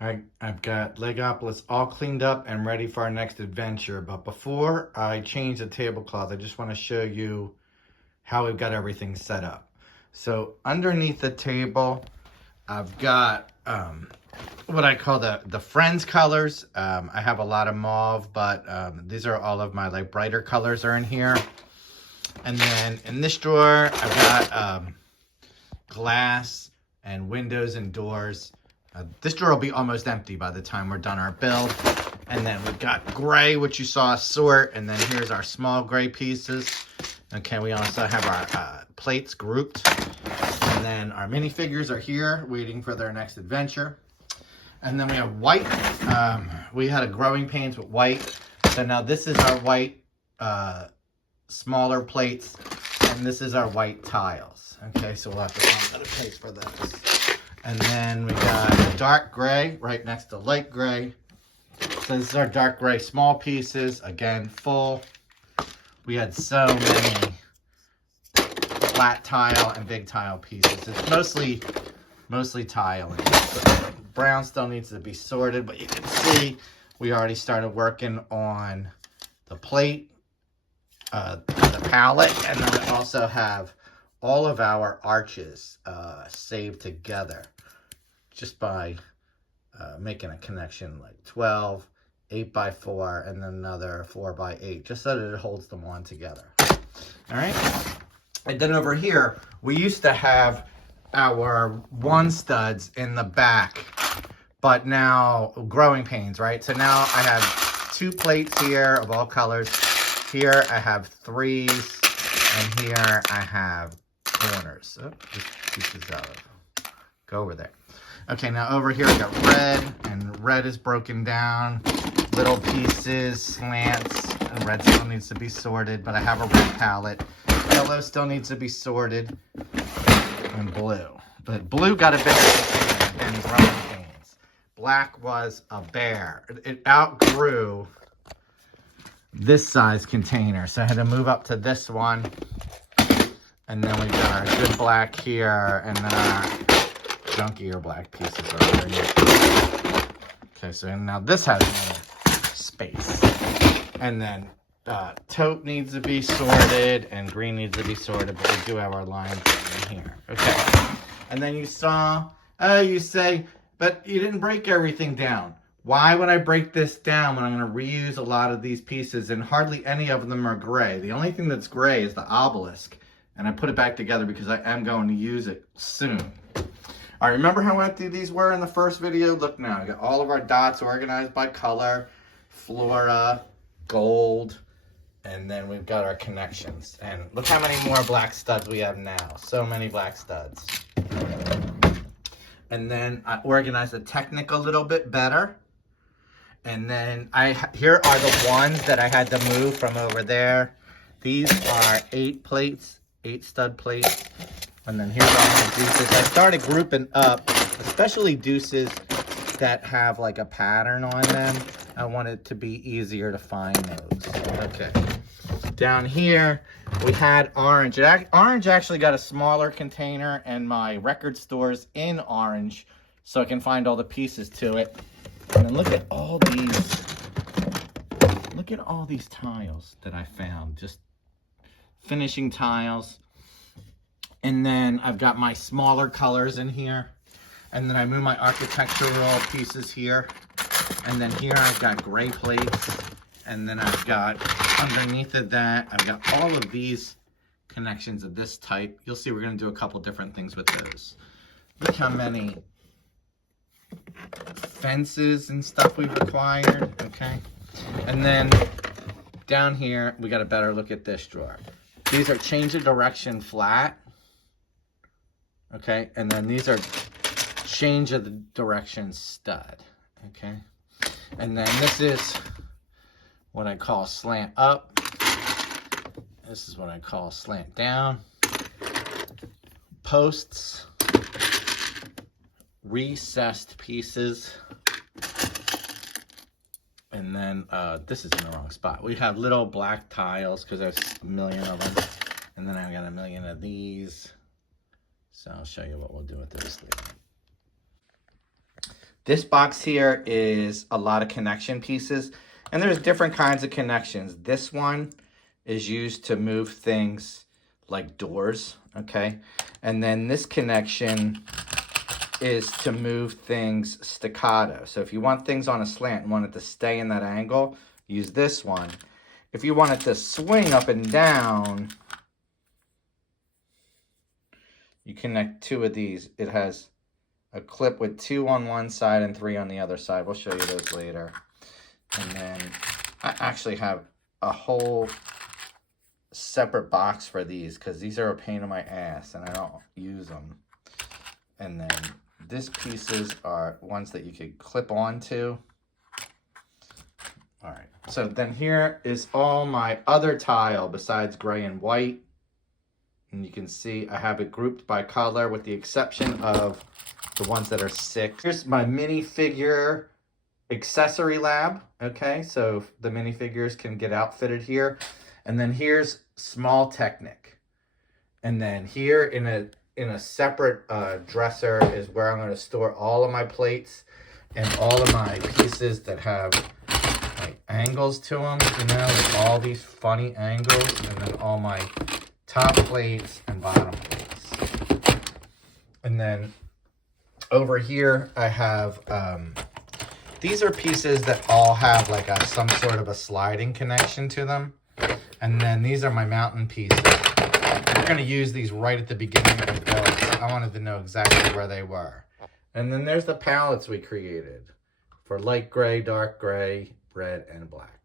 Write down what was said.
I've got Legopolis all cleaned up and ready for our next adventure. But before I change the tablecloth, I just want to show you how we've got everything set up. So underneath the table, I've got what I call the Friends colors. I have a lot of mauve, but these are all of my like brighter colors are in here. And then in this drawer, I've got glass and windows and doors. This drawer will be almost empty by the time we're done our build. And then we've got gray, which you saw us sort. And then here's our small gray pieces. Okay, we also have our plates grouped. And then our minifigures are here waiting for their next adventure. And then we have white. We had a growing pains with white. So now this is our white smaller plates. And this is our white tiles. Okay, so we'll have to find another place for those. And then we got dark gray right next to light gray. So this is our dark gray small pieces. Again, full. We had so many flat tile and big tile pieces. It's mostly tiling. Brown still needs to be sorted, but you can see we already started working on the plate, the palette, and then we also have all of our arches saved together just by making a connection like 12, 8x4, and then another 4x8, just so that it holds them on together. All right. And then over here, we used to have our one studs in the back, but now growing pains, right? So now I have 2 plates here of all colors. Here I have 3s, and here I have corners. Oh, this piece is out of. Go over there. Okay, now over here I got red, and red is broken down. Little pieces, slants, and red still needs to be sorted, but I have a red palette. Yellow still needs to be sorted, and blue. But blue got a bigger container than growing pains. Black was a bear. It outgrew this size container, so I had to move up to this one. And then we've got our good black here, and then our junkier black pieces over here. Okay, so now this has more space. And then taupe needs to be sorted, and green needs to be sorted, but we do have our lines in here. Okay, and then you saw, you say, but you didn't break everything down. Why would I break this down when I'm going to reuse a lot of these pieces, and hardly any of them are gray? The only thing that's gray is the obelisk. And I put it back together because I am going to use it soon. All right, remember how empty these were in the first video? Look now, I got all of our dots organized by color, flora, gold, and then we've got our connections. And look how many more black studs we have now. So many black studs. And then I organized the Technic a little bit better. And then here are the ones that I had to move from over there. These are 8 plates. 8 stud plates, and then here's all my deuces. I started grouping up, especially deuces that have like a pattern on them. I want it to be easier to find those. Okay, down here we had orange. Orange actually got a smaller container, and my record store's in orange, so I can find all the pieces to it. And then look at all these. Look at all these tiles that I found. Just finishing tiles. And then I've got my smaller colors in here. And then I move my architectural pieces here. And then here I've got gray plates. And then I've got underneath of that, I've got all of these connections of this type. You'll see we're going to do a couple different things with those. Look how many fences and stuff we've acquired. Okay. And then down here, we got a better look at this drawer. These are change of direction flat. Okay, and then these are change of the direction stud. Okay, and then this is what I call slant up. This is what I call slant down. Posts, recessed pieces. And then this is in the wrong spot. We have little black tiles because there's a million of them. And then I got a million of these. So I'll show you what we'll do with this later. This box here is a lot of connection pieces, and there's different kinds of connections. This one is used to move things like doors, okay? And then this connection is to move things staccato. So if you want things on a slant and want it to stay in that angle, use this one. If you want it to swing up and down, you connect two of these. It has a clip with 2 on one side and 3 on the other side. We'll show you those later. And then I actually have a whole separate box for these because these are a pain in my ass and I don't use them. And then these pieces are ones that you could clip onto. All right, so then here is all my other tile besides gray and white. And you can see I have it grouped by color with the exception of the ones that are 6. Here's my minifigure accessory lab, okay? So the minifigures can get outfitted here. And then here's Small Technic. And then here in a separate dresser is where I'm going to store all of my plates and all of my pieces that have like angles to them, you know, like all these funny angles, and then all my top plates and bottom plates. And then over here I have these are pieces that all have like some sort of a sliding connection to them. And then these are my mountain pieces. I'm going to use these right at the beginning of the build. So I wanted to know exactly where they were. And then there's the palettes we created for light gray, dark gray, red, and black.